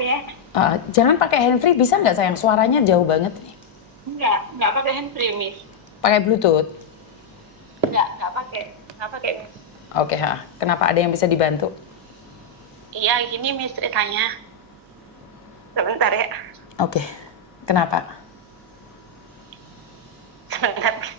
ya. Jangan pakai handfree, bisa nggak sayang? Suaranya jauh banget nih. Enggak pakai handfree, Miss. Pakai Bluetooth? Enggak pakai, Miss. Oke, kenapa, ada yang bisa dibantu? Iya, gini Miss ceritanya. Sebentar ya. Oke, kenapa? Sebentar, Miss.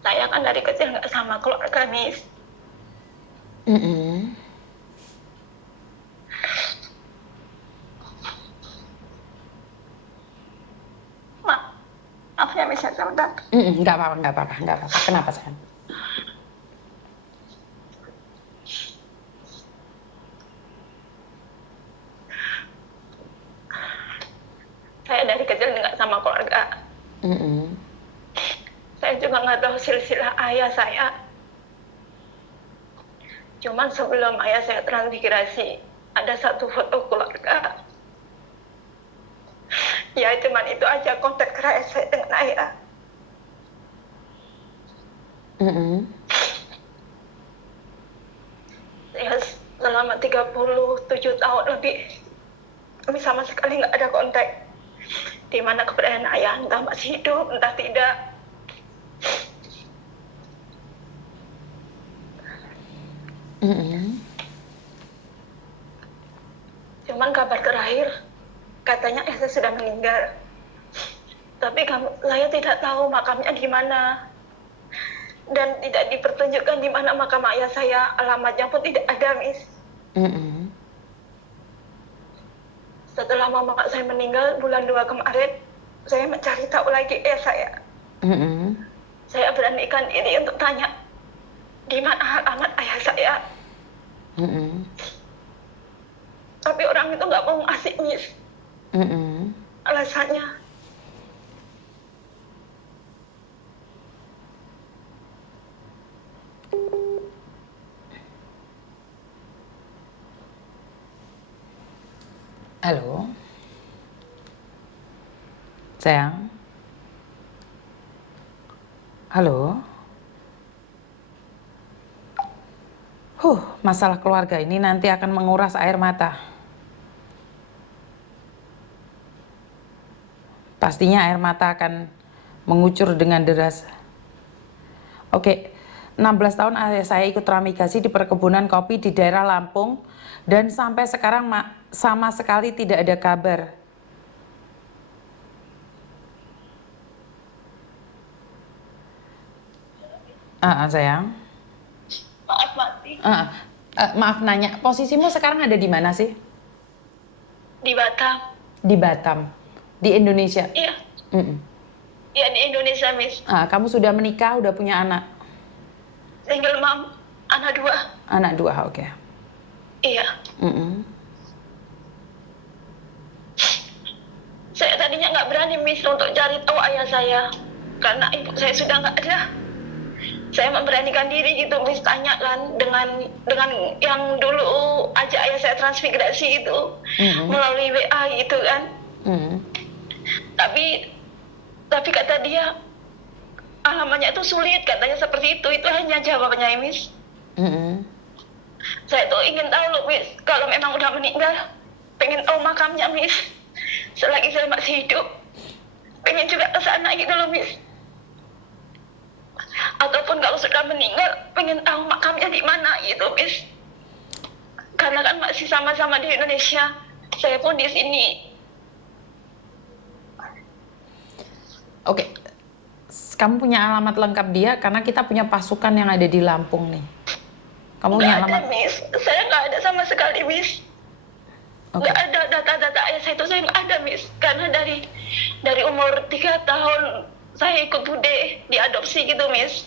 Saya kan dari kecil nggak sama keluarga, Miss. Maaf ya, Miss, sebentar. Nggak apa-apa. Kenapa sayang? Saya dari kecil nggak sama keluarga. Saya juga nggak tahu silsilah ayah saya. Cuman sebelum ayah saya transmigrasi, ada satu foto keluarga. Ya, cuman itu aja kontak terakhir saya dengan ayah. Ya, selama 37 tahun lebih, kami sama sekali nggak ada kontak. Di mana keberadaan ayah, entah masih hidup, entah tidak. Cuman kabar terakhir, katanya ayah saya sudah meninggal. Tapi saya tidak tahu makamnya di mana. Dan tidak dipertunjukkan di mana makam ayah saya, alamatnya pun tidak ada, Miss. Setelah mama saya meninggal bulan 2 kemarin, saya mencari tahu lagi ayah saya. Saya beranikan diri untuk tanya, di mana alamat ayah saya. Tapi orang itu nggak mau ngasih, Miss. Alasannya, Halo? Sayang? Halo? Masalah keluarga ini nanti akan menguras air mata. Pastinya air mata akan mengucur dengan deras. Oke, 16 tahun saya ikut transmigrasi di perkebunan kopi di daerah Lampung, dan sampai sekarang sama sekali tidak ada kabar. Sayang. maaf mati. Maaf nanya, posisimu sekarang ada di mana sih? Di Batam. Di Batam, di Indonesia? Iya. Iya, di Indonesia, Miss. Kamu sudah menikah, udah punya anak? Single mom, anak 2. Anak 2, oke. Iya. Saya tadinya nggak berani, Miss, untuk cari tahu ayah saya. Karena ibu saya sudah nggak ada. Saya memberanikan diri gitu, Miss, tanya kan dengan yang dulu aja ayah saya transmigrasi itu, melalui WA gitu kan. Tapi kata dia, alamatnya itu sulit, katanya seperti itu hanya jawabannya, Miss. Saya tuh ingin tahu loh, Miss, kalau memang udah meninggal, pengen tahu makamnya, Miss. Selagi saya masih hidup, pengen juga ke sana gitu loh, Miss. Ataupun kalau sudah meninggal, pengen tahu makamnya di mana gitu, Miss. Karena kan masih sama-sama di Indonesia, saya pun di sini. Oke, kamu punya alamat lengkap dia, karena kita punya pasukan yang ada di Lampung nih. Kamu punya alamat? Nggak ada, Miss. Saya nggak ada sama sekali, Miss. Nggak ada data-data ayah saya itu, saya nggak ada, Miss. Karena dari umur 3 tahun saya ikut bude diadopsi gitu, Miss.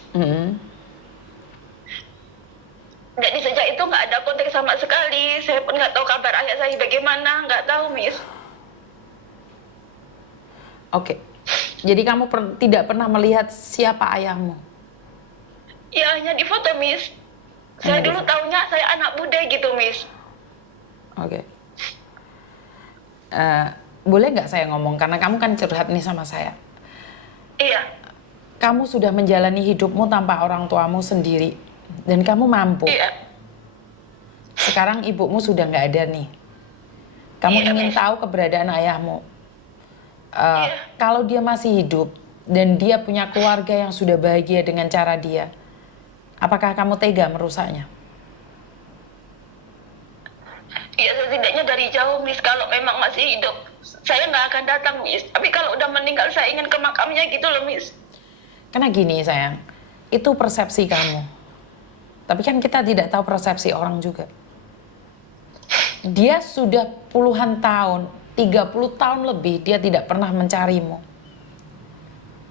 Jadi sejak itu nggak ada kontak sama sekali. Saya pun nggak tahu kabar ayah saya bagaimana, nggak tahu, Miss. Oke, jadi kamu tidak pernah melihat siapa ayahmu? Ya, hanya di foto, Miss. Saya dulu taunya saya anak bude gitu, Miss. Oke. eh, boleh nggak saya ngomong? Karena kamu kan curhat nih sama saya. Iya, Kamu sudah menjalani hidupmu tanpa orang tuamu sendiri. Dan kamu mampu. iya, Sekarang ibumu sudah nggak ada nih. Kamu Iya, ingin Miss. tahu keberadaan ayahmu. Iya. Kalau dia masih hidup dan dia punya keluarga yang sudah bahagia dengan cara dia, apakah kamu tega merusaknya? Ya setidaknya dari jauh, Miss, kalau memang masih hidup saya nggak akan datang, Miss. Tapi kalau udah meninggal saya ingin ke makamnya gitu loh, Miss. Karena gini sayang, itu persepsi kamu. Tapi kan kita tidak tahu persepsi orang juga. Dia sudah puluhan tahun, 30 tahun lebih dia tidak pernah mencarimu.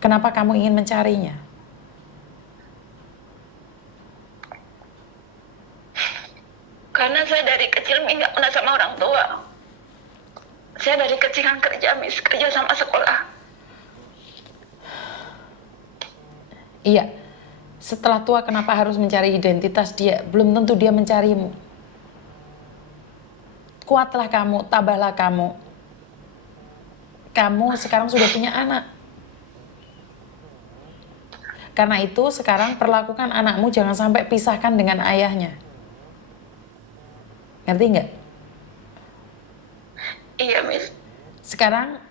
Kenapa kamu ingin mencarinya? Karena saya dari kecil nggak pernah sama orang tua. Saya dari kecil kan kerja, Miss, kerja sama sekolah. Iya, setelah tua kenapa harus mencari identitas dia? Belum tentu dia mencarimu. Kuatlah kamu, tabahlah kamu. Kamu sekarang sudah punya anak. Karena itu sekarang perlakukan anakmu jangan sampai pisahkan dengan ayahnya. Ngerti nggak? Iya, Miss. Sekarang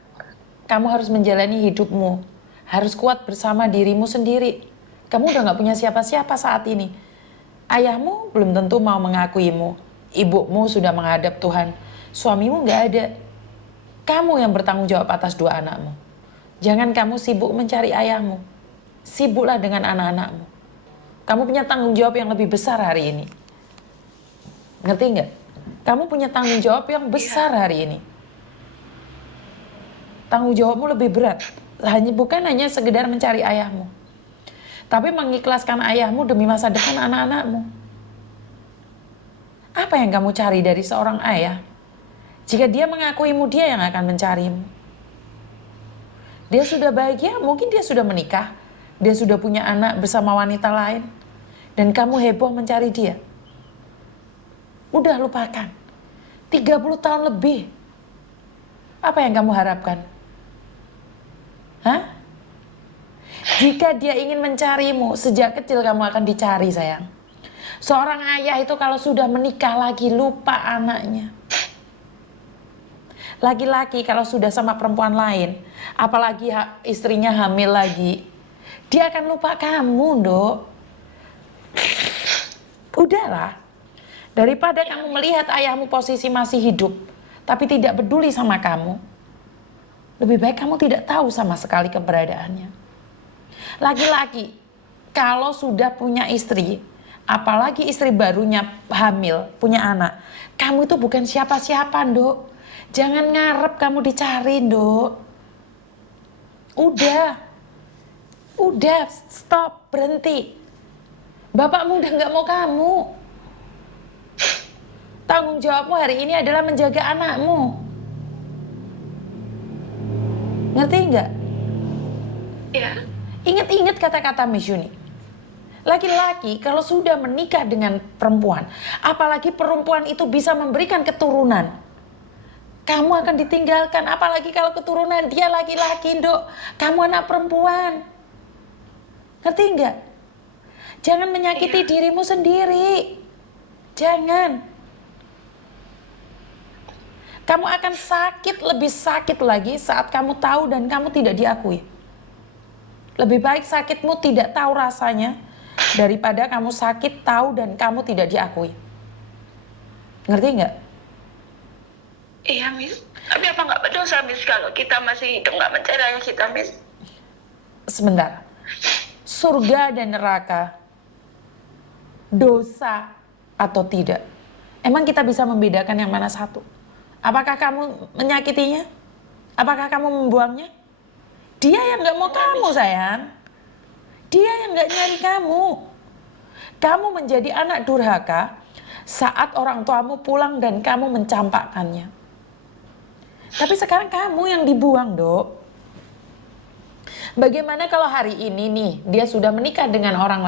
kamu harus menjalani hidupmu. Harus kuat bersama dirimu sendiri. Kamu udah nggak punya siapa-siapa saat ini. Ayahmu belum tentu mau mengakuimu. Ibumu sudah menghadap Tuhan. Suamimu nggak ada. Kamu yang bertanggung jawab atas dua anakmu. Jangan kamu sibuk mencari ayahmu. Sibuklah dengan anak-anakmu. Kamu punya tanggung jawab yang lebih besar hari ini. Ngerti nggak? Kamu punya tanggung jawab yang besar hari ini. Tanggung jawabmu lebih berat. Bukan hanya sekedar mencari ayahmu. Tapi mengikhlaskan ayahmu demi masa depan anak-anakmu. Apa yang kamu cari dari seorang ayah? Jika dia mengakuimu, dia yang akan mencarimu. Dia sudah bahagia, mungkin dia sudah menikah. Dia sudah punya anak bersama wanita lain. Dan kamu heboh mencari dia. Udah lupakan. 30 tahun lebih. Apa yang kamu harapkan? Hah? Jika dia ingin mencarimu, sejak kecil kamu akan dicari, sayang. Seorang ayah itu kalau sudah menikah lagi lupa anaknya. Laki-laki kalau sudah sama perempuan lain, apalagi istrinya hamil lagi, dia akan lupa kamu, Dok. Udahlah. Daripada kamu melihat ayahmu posisi masih hidup, tapi tidak peduli sama kamu, lebih baik kamu tidak tahu sama sekali keberadaannya. Laki-laki, kalau sudah punya istri, apalagi istri barunya hamil, punya anak, kamu itu bukan siapa-siapa, Dok. Jangan ngarep kamu dicari, Dok. Udah, stop, berhenti. Bapakmu udah nggak mau kamu. Tanggung jawabmu hari ini adalah menjaga anakmu. Ngerti nggak? Iya. Ingat-ingat kata-kata Miss Yuni. Laki-laki kalau sudah menikah dengan perempuan, apalagi perempuan itu bisa memberikan keturunan, kamu akan ditinggalkan. Apalagi kalau keturunan dia laki-laki, Dok. Kamu anak perempuan. Ngerti nggak? Jangan menyakiti dirimu sendiri. Jangan. Kamu akan sakit, lebih sakit lagi saat kamu tahu dan kamu tidak diakui. Lebih baik sakitmu tidak tahu rasanya daripada kamu sakit tahu dan kamu tidak diakui. Ngerti nggak? Iya, Miss. Tapi apa nggak berdosa, Miss, kalau kita masih hidup nggak mencari ayah kita, Miss? Sebentar. Surga dan neraka, dosa atau tidak? Emang kita bisa membedakan yang mana satu? Apakah kamu menyakitinya? Apakah kamu membuangnya? Dia yang nggak mau kamu, sayang. Dia yang nggak nyari kamu. Kamu menjadi anak durhaka saat orang tuamu pulang dan kamu mencampakkannya. Tapi sekarang kamu yang dibuang, Dok. Bagaimana kalau hari ini nih dia sudah menikah dengan orang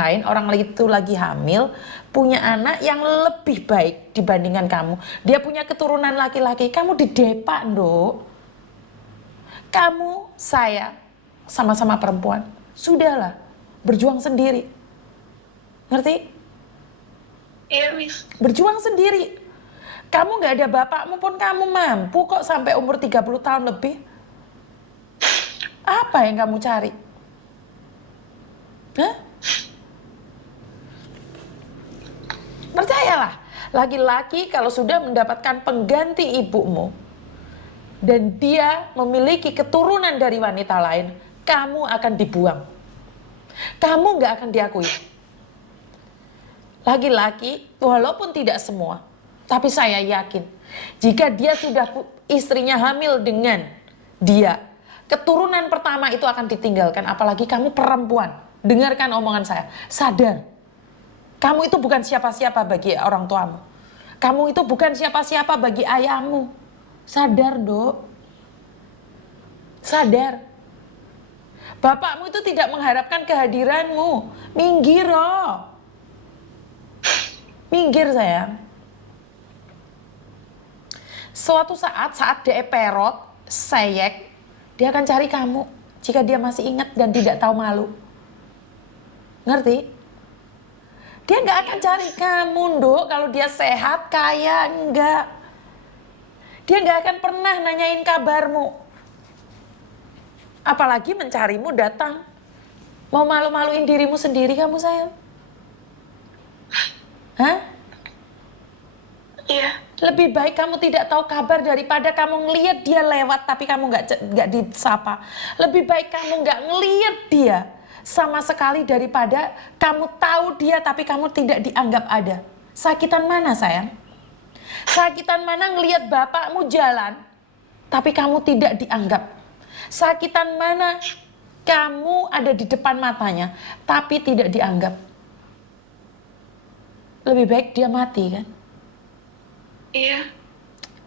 itu lagi hamil, punya anak yang lebih baik dibandingkan kamu. Dia punya keturunan laki-laki, kamu didepak, Nduk. Kamu, saya, sama-sama perempuan. Sudahlah, berjuang sendiri. Ngerti? Iya, Miss. Berjuang sendiri. Kamu gak ada bapakmu pun kamu mampu kok sampai umur 30 tahun lebih. Apa yang kamu cari? Hah? Percayalah, laki-laki kalau sudah mendapatkan pengganti ibumu dan dia memiliki keturunan dari wanita lain, kamu akan dibuang. Kamu gak akan diakui. Laki-laki, walaupun tidak semua, tapi saya yakin, jika dia sudah istrinya hamil dengan dia, keturunan pertama itu akan ditinggalkan, apalagi kamu perempuan. Dengarkan omongan saya, sadar. Kamu itu bukan siapa-siapa bagi orang tuamu. Kamu itu bukan siapa-siapa bagi ayahmu. Sadar, Dok. Sadar. Bapakmu itu tidak mengharapkan kehadiranmu. Minggir, loh. Minggir, sayang. Suatu saat dia perot, seyek, dia akan cari kamu. Jika dia masih ingat dan tidak tahu malu. Ngerti? Dia nggak akan cari kamu, Nduk, kalau dia sehat, kaya, enggak. Dia nggak akan pernah nanyain kabarmu. Apalagi mencarimu datang. Mau malu-maluin dirimu sendiri kamu, sayang? Hah? Iya. Lebih baik kamu tidak tahu kabar daripada kamu ngelihat dia lewat tapi kamu nggak disapa. Lebih baik kamu nggak ngelihat dia sama sekali daripada kamu tahu dia tapi kamu tidak dianggap ada. Sakitan mana, sayang? Sakitan mana ngelihat bapakmu jalan tapi kamu tidak dianggap? Sakitan mana kamu ada di depan matanya tapi tidak dianggap? Lebih baik dia mati, kan? Iya.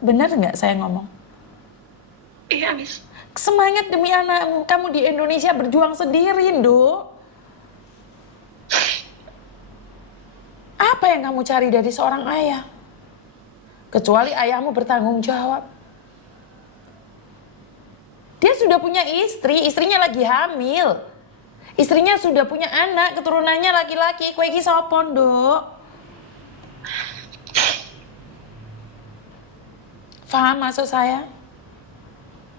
Benar nggak saya ngomong? Iya, Miss. Semangat demi anakmu. Kamu di Indonesia berjuang sendiri, Nduk. Apa yang kamu cari dari seorang ayah? Kecuali ayahmu bertanggung jawab. Dia sudah punya istri, istrinya lagi hamil. Istrinya sudah punya anak, keturunannya laki-laki. Kowe iki sapa, Nduk? Paham maksud saya?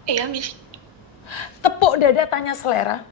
Iya, Miss. Tepuk dada tanya selera.